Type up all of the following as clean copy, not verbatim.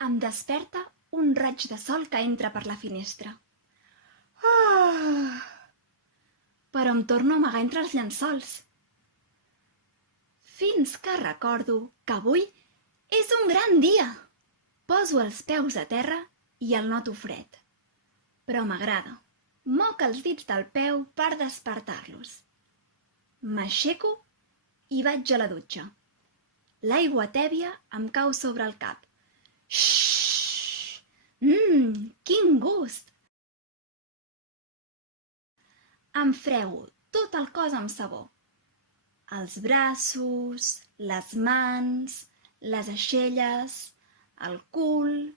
Em desperta un raig de sol que entra per la finestra. Però em torno a amagar entre els llençols. Fins que recordo que avui és un gran dia. Poso els peus a terra i el noto fred. Però m'agrada. Moc els dits del peu per despertar-los. M'aixeco i vaig a la dutxa. L'aigua tèbia em cau sobre el cap. Xxxt! Quin gust! Em frego tot el cos amb sabó. Els braços, les mans, les aixelles, el cul,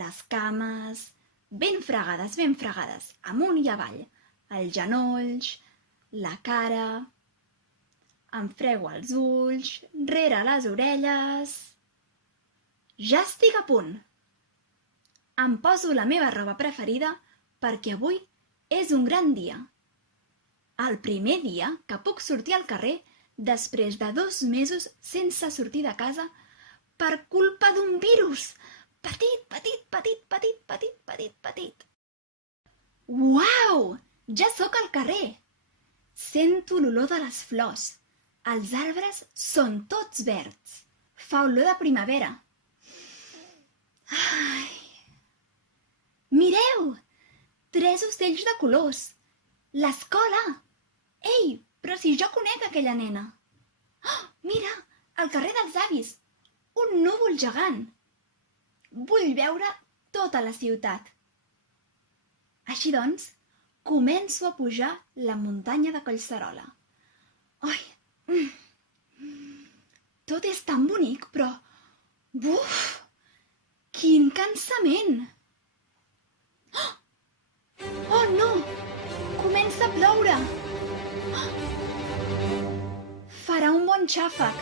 les cames, ben fregades, amunt i avall, els genolls, la cara. Em frego els ulls, rere les orelles. Ja estic a punt. Em poso la meva roba preferida perquè avui és un gran dia. El primer dia que puc sortir al carrer després de 2 mesos sense sortir de casa per culpa d'un virus. Petit. Uau! Ja sóc al carrer. Sento l'olor de les flors. Els arbres són tots verds. Fa olor de primavera. Ai! Mireu! 3 ocells de colors. L'escola! Ei, però si jo conec aquella nena. Oh, mira, al carrer dels avis. Un núvol gegant. Vull veure tota la ciutat. Així doncs, començo a pujar la muntanya de Collserola. Ai! Tot és tan bonic, però... Buf! Quin cansament! Oh, no! Comença a ploure! Farà un bon xàfec.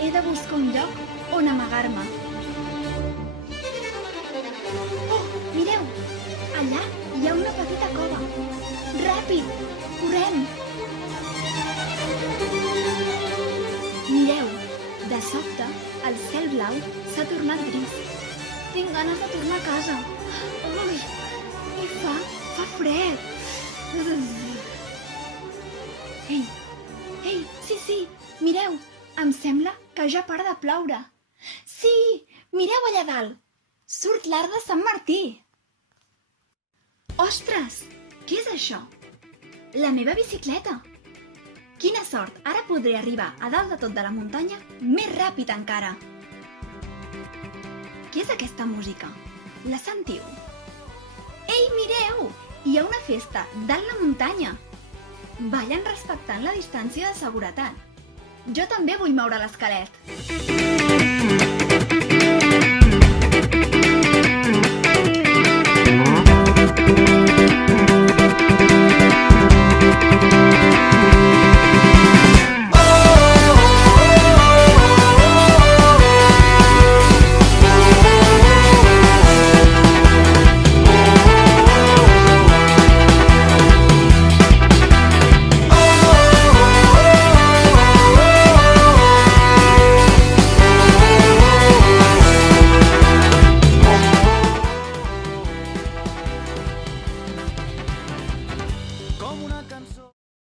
He de buscar un lloc on amagar-me. Oh, mireu! Allà hi ha una petita cova. Ràpid! Correm! Mireu! De sobte, el cel blau s'ha tornat gris. Tinc ganes de tornar a casa. Ui! I fa fred. Ei, sí, mireu! Em sembla que ja para de ploure. Sí, mireu allà dalt. Surt l'arc de Sant Martí. Ostres, què és això? La meva bicicleta. Quina sort, ara podré arribar a dalt de tot de la muntanya més ràpid encara. Què és aquesta música? La sentiu? Ei, mireu! Hi ha una festa dalt la muntanya. Ballen respectant la distància de seguretat. Jo també vull moure l'esquelet.